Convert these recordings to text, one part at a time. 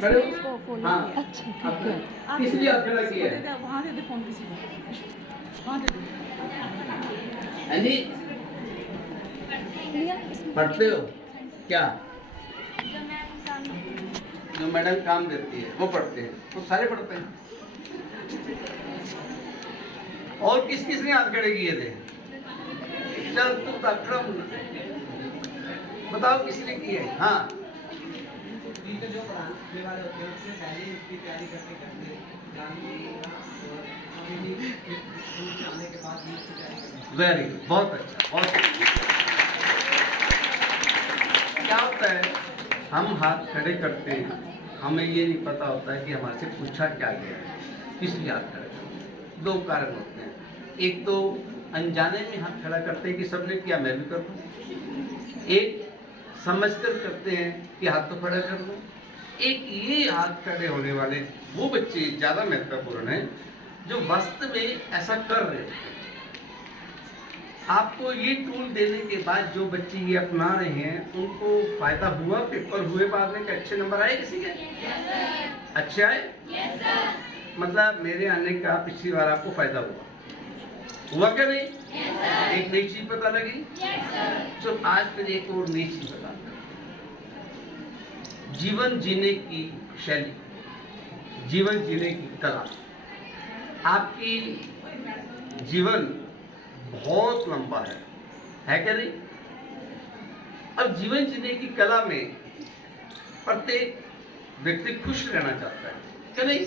खड़े हो? इसको फॉलो हाँ। किया। अच्छा ठीक है। अब किस लिए हाथ खड़ा किया है? वहाँ दे दे फोन किसी को, वहाँ दे दे। हाँ जी, लिया इसमें। पढ़ते हो क्या? जो मैडम काम देती है वो पढ़ते हैं, तो सारे पढ़ते हैं। और किस किस ने हाथ खड़े किए थे? चल तू अक्रम बताओ किसने किए? हाँ टीचर जो पढ़ाने वाले होते हैं उससे पहले ही उसकी तैयारी करते करते स्कूल से आने के बाद भी उसकी तैयारी करते। वेरी गुड, बहुत अच्छा, बहुत अच्छा। क्या होता है, हम हाथ खड़े करते हैं, हमें ये नहीं पता होता है कि हमारे से पूछा क्या गया है, किस लिए हाथ खड़े करते हैं। दो कारण होते हैं, एक तो अनजाने में हाथ खड़ा करते हैं कि सबने किया मैं भी कर दूं, एक समझकर करते हैं कि हाथ तो खड़ा कर दूं। एक ये हाथ खड़े होने वाले वो बच्चे ज़्यादा महत्वपूर्ण हैं जो वास्तव में ऐसा कर रहे हैं। आपको ये टूल देने के बाद जो बच्चे ये अपना रहे हैं उनको फायदा हुआ, पेपर हुए बाद में, अच्छे नंबर आए किसी के? अच्छे आए? मतलब मेरे आने का पिछली बार आपको फायदा हुआ क्या नहीं? एक नई चीज पता लगी। तो आज फिर एक और नई चीज बता, जीवन जीने की शैली, जीवन जीने की कला। आपकी जीवन बहुत लंबा है क्या नहीं? अब जीवन जीने की कला में प्रत्येक व्यक्ति खुश रहना चाहता है क्या नहीं?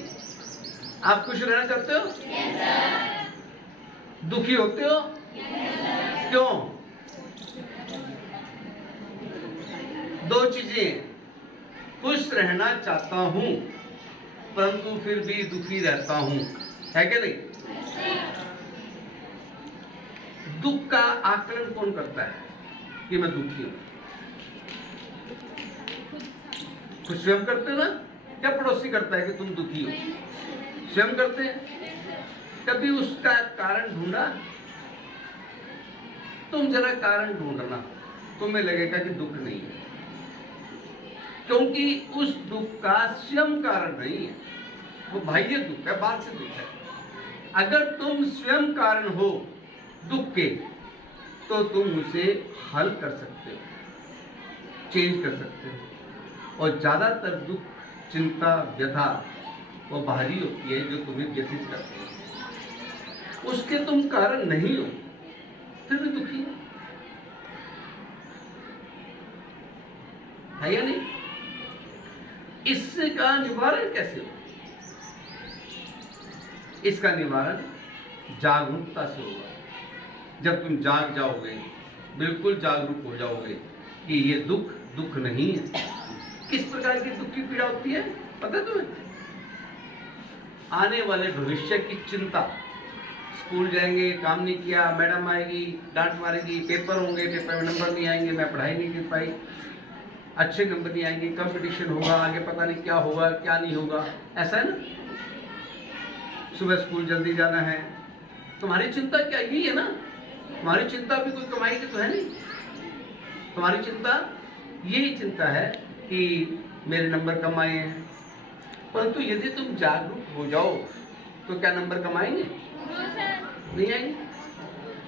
आप खुश रहना चाहते हो? दुखी होते हो? क्यों? दो चीजें, खुश रहना चाहता हूं परंतु फिर भी दुखी रहता हूं, है क्या नहीं? दुख का आकलन कौन करता है कि मैं दुखी हूं? खुद स्वयं करते हो ना? क्या पड़ोसी करता है कि तुम दुखी हो? स्वयं करते हैं। कभी उसका कारण ढूंढा? तुम जरा कारण ढूंढना, तुम्हें लगेगा कि दुख नहीं है, क्योंकि उस दुख का स्वयं कारण नहीं है, वो बाह्य दुख है, बाहर से दुख है। अगर तुम स्वयं कारण हो दुख के तो तुम उसे हल कर सकते हो, चेंज कर सकते हो। और ज्यादातर दुख, चिंता, व्यथा वो बाहरी होती है जो तुम्हें व्यथित करती है, उसके तुम कारण नहीं हो फिर भी दुखी है या नहीं? इसका निवारण कैसे हो? इसका निवारण जागरूकता से होगा। जब तुम जाग जाओगे, बिल्कुल जागरूक हो जाओगे कि ये दुख दुख नहीं है। किस प्रकार की दुख की पीड़ा होती है पता है तुम्हें? आने वाले भविष्य की चिंता। स्कूल जाएंगे, काम नहीं किया, मैडम आएगी, डांट मारेगी, पेपर होंगे, पेपर में नंबर नहीं आएंगे, मैं पढ़ाई नहीं कर पाई, अच्छे नंबर नहीं आएंगे, कंपटीशन होगा, आगे पता नहीं क्या होगा क्या नहीं होगा, ऐसा है ना? सुबह स्कूल जल्दी जाना है। तुम्हारी चिंता क्या यही है ना? तुम्हारी चिंता भी कोई कमाई की तो है नहीं। तुम्हारी चिंता यही चिंता है कि मेरे नंबर कम आए हैं। परंतु यदि तुम जागरूक हो जाओ तो क्या नंबर कम आएंगे? नहीं आएंगे।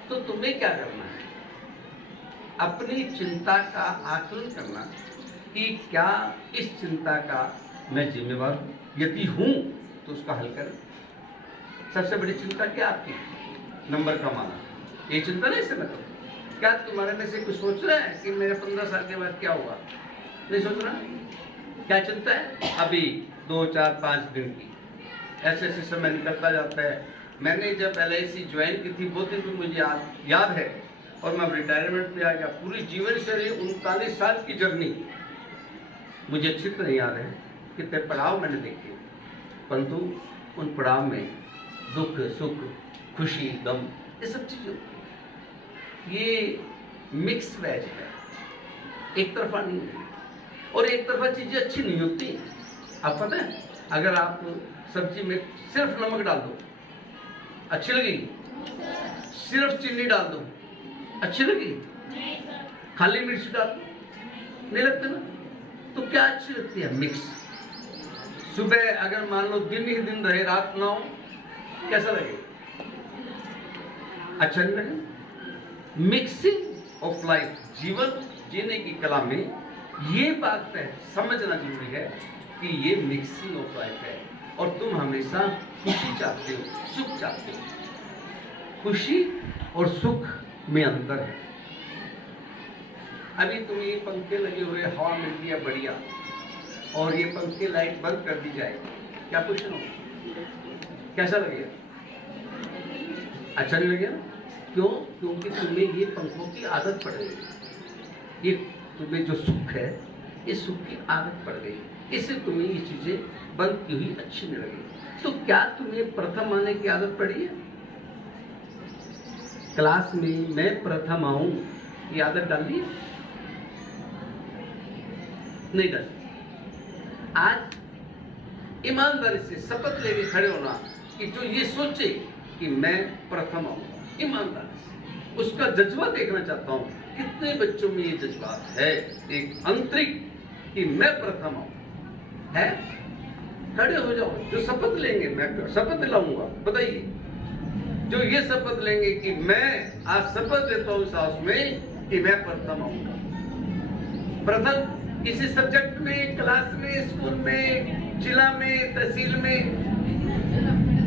तो तुम्हें क्या करना है? अपनी चिंता का आकलन करना कि क्या इस चिंता का मैं जिम्मेवार हूं? यदि हूं तो उसका हल करें। सबसे बड़ी चिंता क्या आपकी? नंबर कमाना। ये चिंता नहीं से मतलब। क्या तुम्हारे में से कुछ सोच रहा है कि मेरे 15 साल के बाद क्या होगा? नहीं सोच रहा। क्या चिंता है? अभी 2, 4, 5 दिन की। ऐसे ऐसे समय निकलता जाता है। मैंने जब LIC ज्वाइन की थी वो दिन भी मुझे याद है, और मैं रिटायरमेंट पे आ गया। पूरी जीवन शैली 39 साल की जर्नी मुझे अच्छी तरह याद है। कितने पड़ाव मैंने देखे, परंतु उन पड़ाव में दुख, सुख, खुशी, गम, ये सब चीज़ें, ये मिक्स वेज है, एक तरफा नहीं है। और एक तरफा चीज़ें अच्छी नहीं होती। आप पता है, अगर आप सब्जी में सिर्फ नमक डाल दो अच्छी लगेगी? सिर्फ चीनी डाल दो अच्छी लगेगी? खाली मिर्च डाल दो नहीं लगता ना? तो क्या अच्छी लगती है? मिक्स। सुबह अगर मान लो दिन ही दिन रहे, रात ना हो, कैसा लगे? अच्छा नहीं लगे? मिक्सिंग ऑफ लाइफ, जीवन जीने की कला में ये बात है समझना जरूरी है कि ये मिक्सिंग ऑफ लाइफ है और तुम हमेशा खुशी चाहते हो, सुख चाहते हो। खुशी और सुख में अंतर है। अभी तुम्हें ये पंखे लगे हुए, हवा मिलती है बढ़िया, और ये पंखे लाइट बंद कर दी जाए, क्या क्वेश्चन होगा? कैसा लगेगा? अच्छा नहीं लगेगा? क्यों? क्योंकि तुम्हें ये पंखों की आदत पड़ गई। ये तुम्हें जो सुख है, इस सुख की आदत पड़ गई, इससे तुम्हें ये चीजें बंद की हुई अच्छी नहीं लगी। तो क्या तुम्हें प्रथम आने की आदत पड़ी है? क्लास में मैं प्रथम आऊं, ये आदत डाल दी? नहीं डाली। आज ईमानदारी से शपथ लेके खड़े होना कि जो ये सोचे कि मैं प्रथम आऊंगा, ईमानदारी से उसका जज्बा देखना चाहता हूं। कितने बच्चों में ये जज्बात है, एक आंतरिक कि मैं प्रथम आऊं है? खड़े हो जाओ। जो शपथ लेंगे, मैं शपथ दिलाऊंगा, बताइए, जो ये शपथ लेंगे कि मैं आज शपथ लेता हूं इस हाउस में कि मैं प्रथम आऊंगा। प्रथम किसी सब्जेक्ट में, क्लास में, स्कूल में, जिला में, तहसील में,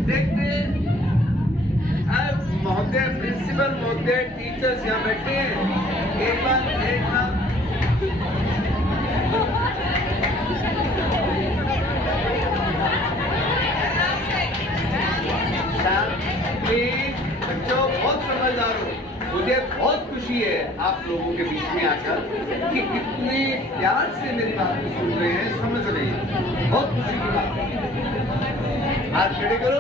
देखते महोदय, प्रिंसिपल महोदय, टीचर्स यहाँ बैठे हैं। एक बार बच्चों बहुत समझदार हो। मुझे बहुत खुशी है आप लोगों के बीच में आकर कि कितने प्यार से मेरी बात को सुन रहे हैं, समझ रहे हैं। बहुत खुशी की बात है। हाथ खड़े करो।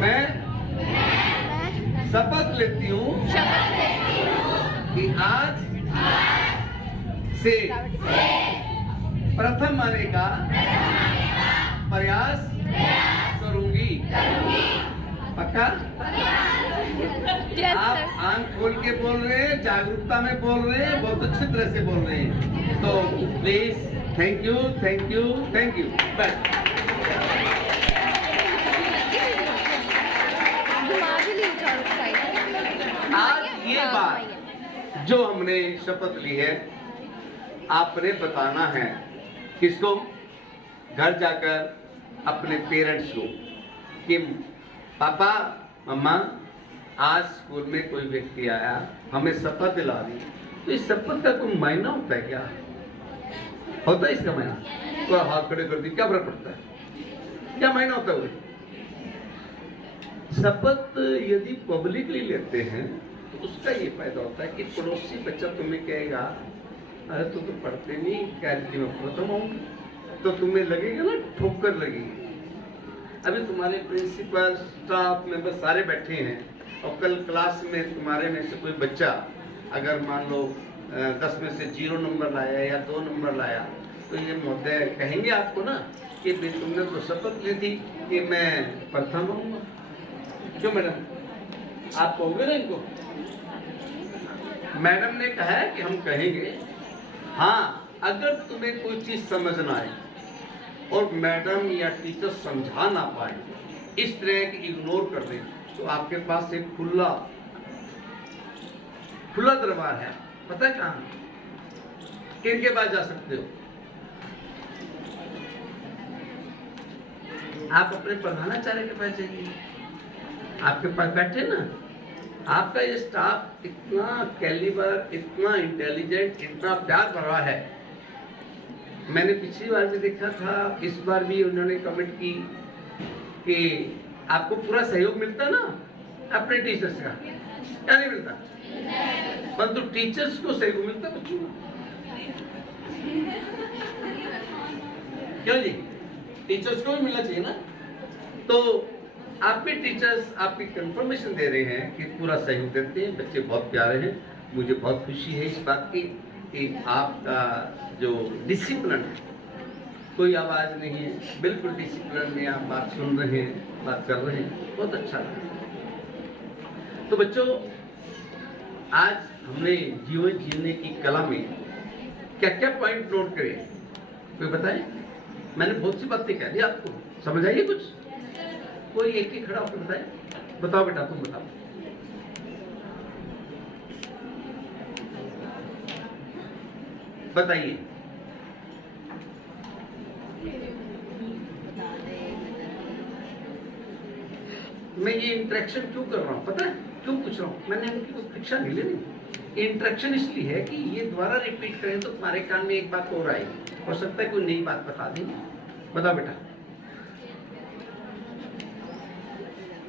मैं शपथ लेती हूँ कि आज से प्रथम आने का प्रयास करूंगी। पक्का? आप आंख खोल के बोल रहे हैं, जागरूकता में बोल रहे हैं, बहुत अच्छी तरह से बोल रहे हैं। तो please, thank you, thank you, thank you. बस आज ये बात जो हमने शपथ ली है, आपने बताना है किसको? घर जाकर अपने पेरेंट्स को कि पापा, मम्मा, आज स्कूल में कोई व्यक्ति आया, हमें शपथ दिला दी। तो इस शपथ का कोई मायना होता है क्या? होता है इसका मायना? तो हाथ खड़े कर दी, क्या फर्क पड़ता है? क्या मायना होता है? शपथ यदि पब्लिकली लेते हैं तो उसका ये फायदा होता है कि पड़ोसी बच्चा तुम्हें कहेगा, अरे तो पढ़ते नहीं, कैरिटी में प्रथम आऊंगी, तो तुम्हें लगेगा ना, ठोकर लगेगी। अभी तुम्हारे प्रिंसिपल, स्टाफ मेंबर सारे बैठे हैं और कल क्लास में तुम्हारे में से कोई बच्चा अगर मान लो 10 में से 0 नंबर लाया या 2 नंबर लाया, तो ये महोदय कहेंगे आपको ना कि तुमने तो शपथ ली थी कि मैं प्रथम आऊंगा। क्यों मैडम? आप कहोगे ना इनको? मैडम ने कहा है कि हम कहेंगे। हाँ, अगर तुम्हें कोई चीज समझ ना आए और मैडम या टीचर समझा ना पाए, इस तरह की इग्नोर कर दें, तो आपके पास एक खुला दरबार है। पता है कहाँ? किनके पास जा सकते हो? आप अपने प्रधानाचार्य के पास जाइए। आपके पास बैठे ना, आपका ये स्टाफ इतना कैलिबर, इतना इंटेलिजेंट, इतना प्यार भरा है। मैंने पिछली बार भी देखा था, इस बार भी उन्होंने कमेंट की कि आपको पूरा सहयोग मिलता ना अपने टीचर्स का। क्या नहीं मिलता? परंतु टीचर्स को सहयोग मिलता बच्चों को। क्यों जी? टीचर्स को भी मिलना चाहिए ना। तो आपके टीचर्स आपकी कंफर्मेशन दे रहे हैं कि पूरा सहयोग देते हैं, बच्चे बहुत प्यारे हैं। मुझे बहुत खुशी है इस बात की कि आपका जो डिसिप्लिन है, कोई आवाज़ नहीं है, बिल्कुल डिसिप्लिन में आप बात सुन रहे हैं, बात कर रहे हैं, बहुत अच्छा लगा। तो बच्चों, आज हमने जीवन जीने की कला में क्या क्या पॉइंट नोट करे, कोई बताए? मैंने बहुत सी बातें कह दी आपको, समझ आइए कुछ? कोई एक ही खड़ा होकर बताए, बताओ बेटा तुम बताओ। बताइए। मैं ये इंटरेक्शन क्यों कर रहा हूँ पता है? क्यों पूछ रहा हूँ? मैंने इनकी कोई परीक्षा नहीं लेनी। इंटरेक्शन इसलिए है कि ये दोबारा रिपीट करें तो तुम्हारे कान में एक बात और आएगी, हो सकता है कोई नई बात बता दें। बताओ बेटा।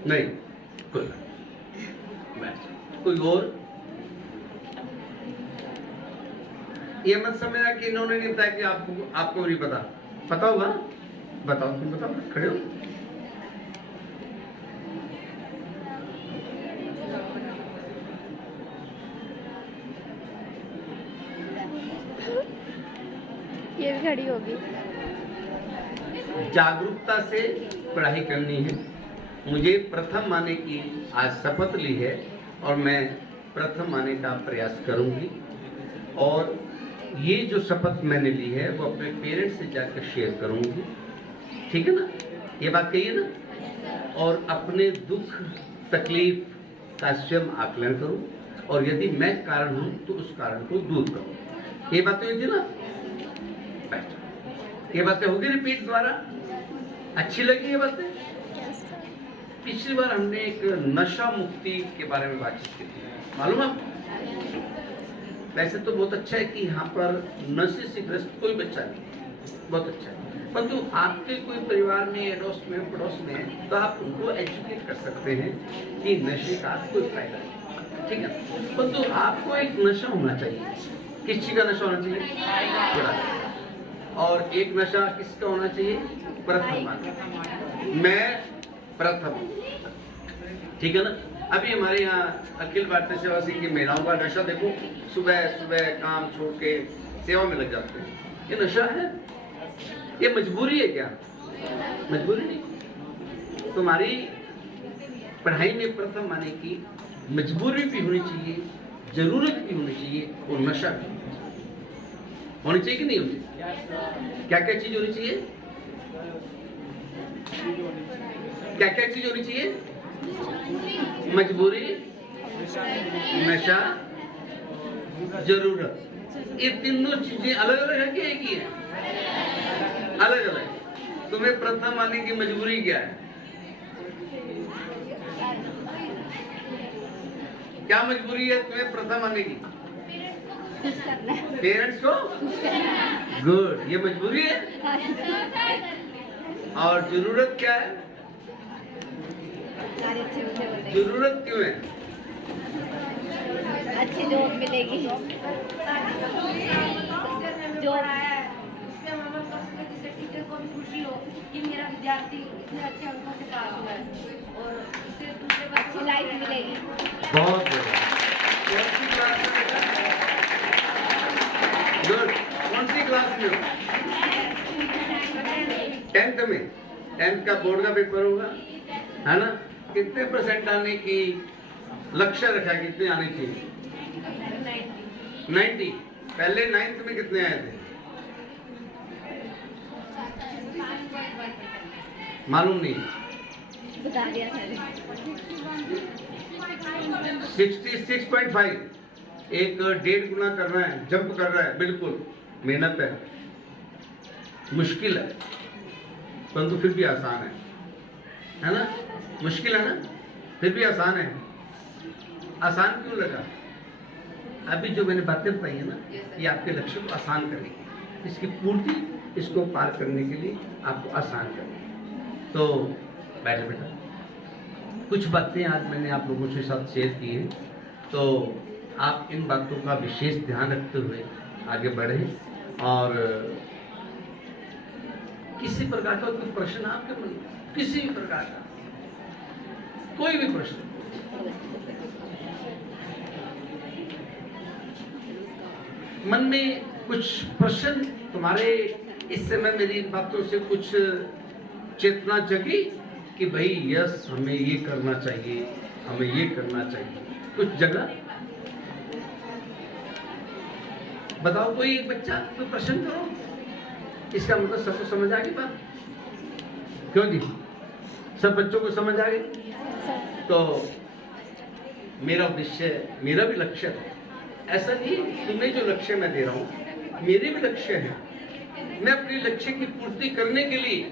नहीं कोई कोई और? ये मत समझना कि इन्होंने नहीं बताया कि आपको नहीं पता, पता होगा। बताओ तुम बताओ, खड़े हो। ये भी खड़ी होगी। जागरूकता से पढ़ाई करनी है। मुझे प्रथम आने की आज शपथ ली है और मैं प्रथम आने का प्रयास करूंगी। और ये जो शपथ मैंने ली है वो अपने पेरेंट्स से जाकर शेयर करूंगी, ठीक है ना? ये बात कही है ना? और अपने दुख तकलीफ का स्वयं आकलन करूं और यदि मैं कारण हूं तो उस कारण को दूर करूं। ये बातें हुई थी ना? ये बातें होगी रिपीट द्वारा। अच्छी लगी ये बातें? पिछली बार हमने एक नशा मुक्ति के बारे में बातचीत की थी, मालूम आपको? वैसे तो बहुत अच्छा है कि यहाँ पर नशे से ग्रस्त कोई बच्चा नहीं, बहुत अच्छा है। परंतु आपके कोई परिवार में, अड़ोस में, पड़ोस में, तो आप उनको एजुकेट कर सकते हैं कि नशे का कोई फायदा नहीं, ठीक है? परंतु आपको एक नशा होना चाहिए। किस चीज का नशा होना चाहिए? और एक नशा किसका होना चाहिए? प्रथम। मैं प्रथम, ठीक है ना? अभी हमारे यहाँ अखिल भारतीय सेवा संघ की महिलाओं का नशा देखो, सुबह सुबह काम छोड़ के सेवा में लग जाते हैं। ये नशा है? ये मजबूरी है क्या? मजबूरी नहीं। तुम्हारी पढ़ाई में प्रथम आने की मजबूरी भी होनी चाहिए, जरूरत भी होनी चाहिए और नशा भी होनी चाहिए कि नहीं होनी चाहिए? क्या क्या चीज होनी चाहिए? क्या क्या चीज होनी चाहिए? मजबूरी, नशा, जरूरत। ये तीनों चीजें अलग अलग है कि एक ही है? अलग अलग। तुम्हें प्रथम आने की मजबूरी क्या है? क्या मजबूरी है तुम्हें प्रथम आने की? पेरेंट्स को? गुड, ये मजबूरी है। और जरूरत क्या है? जरूरत क्यों है? अच्छी जॉब मिलेगी। जॉब टीचर को भी खुशी हो कि मेरा विद्यार्थी इतने अच्छे अंकों से पास हुआ है और इससे दूसरे बच्चों को लाइफ मिलेगी। बहुत बढ़िया। कौन सी क्लास में बेटा? गुड। कौन सी क्लास में हो? 10th में। 10th का बोर्ड का पेपर होगा, है ना? कितने % आने की लक्ष्य रखा? कितने आने चाहिए? 90। पहले 9th में कितने आए थे? मालूम नहीं। बता दिया सर। 66.5। एक 1.5 गुना कर रहा है, जंप कर रहा है। बिल्कुल मेहनत है, मुश्किल है, परंतु फिर भी आसान है ना? मुश्किल है ना, फिर भी आसान है। आसान क्यों लगा? अभी जो मैंने बातें बताई है ना, ये आपके लक्ष्य को आसान करेगी। इसकी पूर्ति, इसको पार करने के लिए आपको आसान करेगी। तो बैठे बेटा, कुछ बातें आज मैंने आप लोगों के साथ शेयर की हैं, तो आप इन बातों का विशेष ध्यान रखते हुए आगे बढ़ें। और किसी प्रकार का कोई प्रश्न आपके मन में, किसी भी प्रकार का कोई भी प्रश्न, मन में कुछ प्रश्न तुम्हारे इस समय मेरी इन बातों से कुछ चेतना जगी कि भाई यस, हमें ये करना चाहिए, हमें ये करना चाहिए, कुछ जगह? बताओ कोई एक बच्चा, कोई प्रश्न करो। इसका मतलब सबको समझ आ गई बात? क्यों जी? सब बच्चों को समझ आ गई? तो मेरा उद्देश्य, मेरा भी लक्ष्य है, ऐसा नहीं तुम्हें जो लक्ष्य मैं दे रहा हूँ मेरे भी लक्ष्य है। मैं अपने लक्ष्य की पूर्ति करने के लिए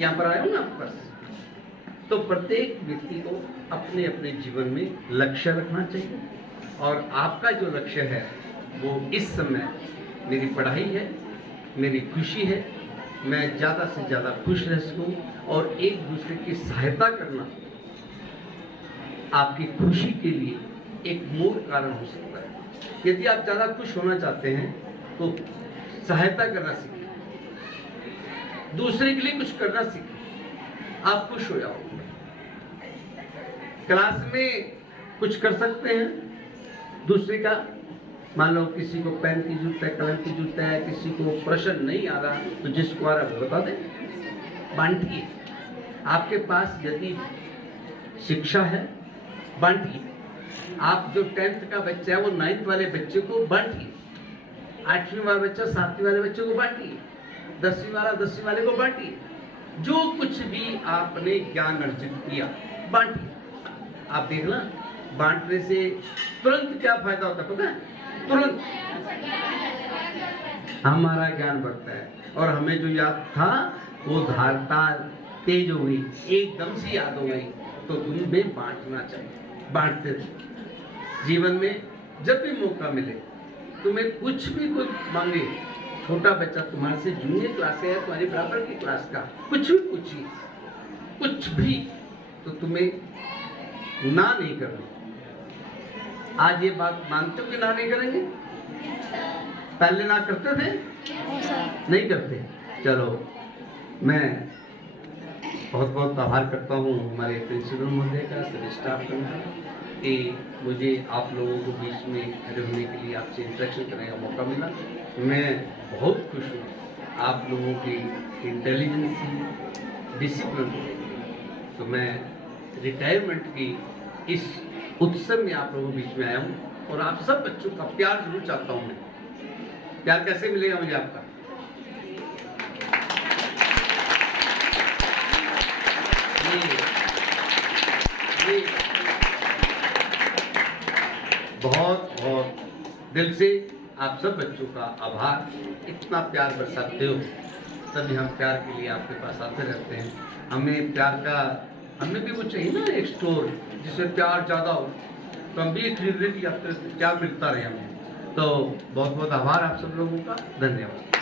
यहाँ पर आया हूँ ना आपके पास। तो प्रत्येक व्यक्ति को अपने अपने जीवन में लक्ष्य रखना चाहिए, और आपका जो लक्ष्य है वो इस समय मेरी पढ़ाई है, मेरी खुशी है, मैं ज़्यादा से ज़्यादा खुश रह सकूँ, और एक दूसरे की सहायता करना आपकी खुशी के लिए एक मूल कारण हो सकता है। यदि आप ज़्यादा खुश होना चाहते हैं तो सहायता करना सीखें, दूसरे के लिए कुछ करना सीखें, आप खुश हो जाओगे। क्लास में कुछ कर सकते हैं दूसरे का, मान लो किसी को पेन की जरूरत है, कलम की जरूरत है, किसी को प्रश्न नहीं आ रहा, तो जिसको आ रहा है वो बता दें, बांटिए। आपके पास यदि शिक्षा है बांटिए। आप जो 10th का बच्चा है वो 9th वाले बच्चे को बांटिए, 8वीं वाला बच्चा 7वीं वाले बच्चे को बांटिए, 10वीं वाला 10वीं वाले को बांटिए। जो कुछ भी आपने ज्ञान अर्जित किया बांटिए। आप देखना, बांटने से तुरंत क्या फायदा होता है पता है? तुरंत हमारा ज्ञान बढ़ता है, और हमें जो याद था वो धारदार तेज हो गई, एकदम से याद हो गई। तो तुम्हें बांटना चाहिए, बांटते थे। जीवन में जब भी मौका मिले, तुम्हें कुछ भी कोई मांगे, छोटा बच्चा तुम्हारे से जूनियर क्लास है, तुम्हारी बराबर की क्लास का, कुछ भी पूछिए, कुछ भी, तो तुम्हें ना नहीं करना। आज ये बात मानते हो कि ना नहीं करेंगे? पहले ना करते थे? नहीं करते। चलो, मैं बहुत बहुत आभार करता हूँ हमारे प्रिंसिपल महोदय का, सभी स्टाफ का, कि मुझे आप लोगों को बीच में खड़े होने के लिए आपसे इंटरेक्शन करने का मौका मिला। मैं बहुत खुश हूँ आप लोगों की इंटेलिजेंसी, डिसिप्लिन। तो मैं रिटायरमेंट की इस उत्सव में आप लोगों के बीच में आया हूँ, और आप सब बच्चों का प्यार जरूर चाहता हूँ मैं। प्यार कैसे मिलेगा मुझे आपका? ये बहुत बहुत दिल से आप सब बच्चों का आभार। इतना प्यार बरसाते हो, तभी हम प्यार के लिए आपके पास आते रहते हैं। हमें प्यार का, हमें भी वो चाहिए ना, एक स्टोर जिसमें प्यार ज़्यादा हो, तो हम भी खरीदने की आपसे प्यार मिलता रहे हमें। तो बहुत बहुत आभार आप सब लोगों का, धन्यवाद।